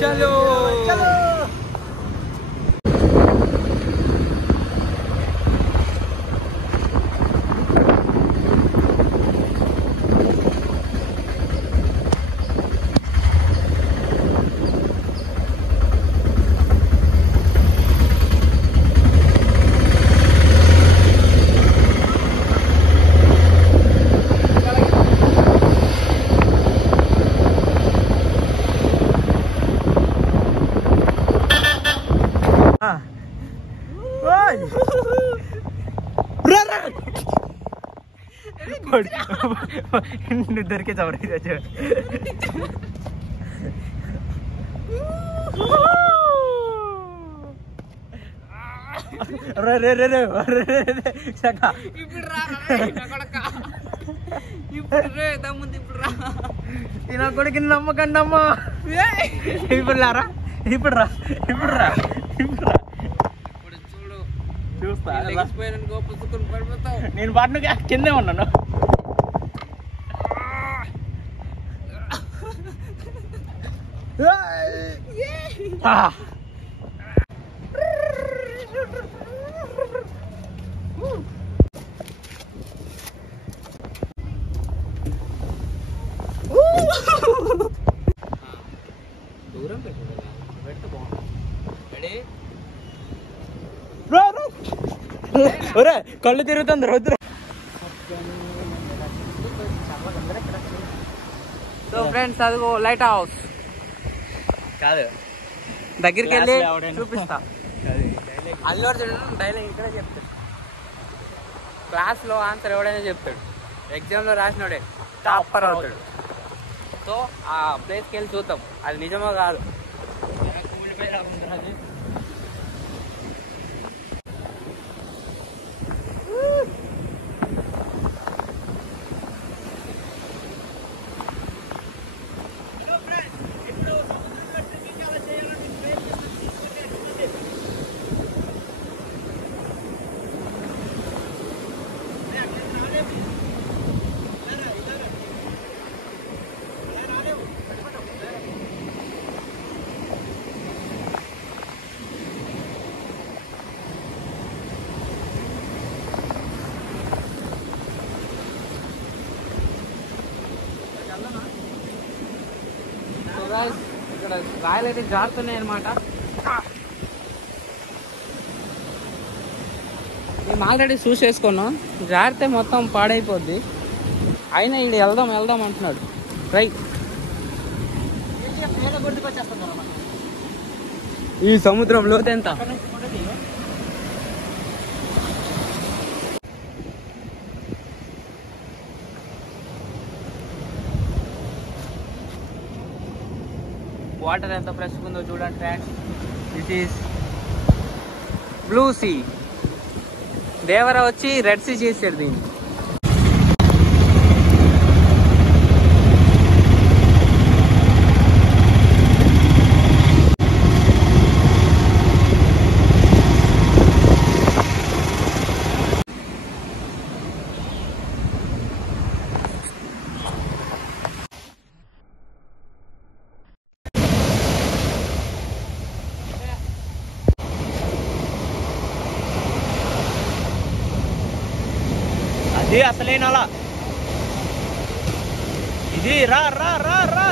చలో చలో. దొరికే చవరి నా కొడుకు నమ్మకండి అమ్మా. ఇప్పుడు రారా, ఇప్పుడు రా, ఇప్పుడు రా, ఇప్పుడు రా. చూస్తా నేను పాటను కిందే ఉన్నాను. దూరం పెట్టు బాగుంది. ఒరే కళ్ళు తిరుగుతుంది వద్దు. సో ఫ్రెండ్స్ అదిగో లైట్ హౌస్ కాదు, దగ్గరికి వెళ్ళి చూపిస్తా. అల్లు అర్జున్ డైలాగ్ ఇక్కడే చెప్తాడు. క్లాస్లో ఆన్సర్ ఎవడైనా చెప్తాడు, ఎగ్జామ్లో రాసినోడే టాపర్ అవుతాడు. సో ఆ ప్లేస్కి వెళ్ళి చూద్దాం అది నిజమో కాదు. ఇక్కడ రాయలు అయితే జారుతున్నాయి అనమాట. మేము ఆల్రెడీ చూసేసుకున్నాం, జారితే మొత్తం పాడైపోద్ది. అయినా వీడు వెళ్దాం వెళ్దాం అంటున్నాడు. రైట్, ఈ సముద్రం లోతెంత? వాటర్ ఎంత ఫ్రెష్ ఉందో చూడండి friends. It is blue sea. Devara వచ్చి రెడ్ సీ చేసాడు దీన్ని. ఇది అసలేనా ఇది రా రా రా రా.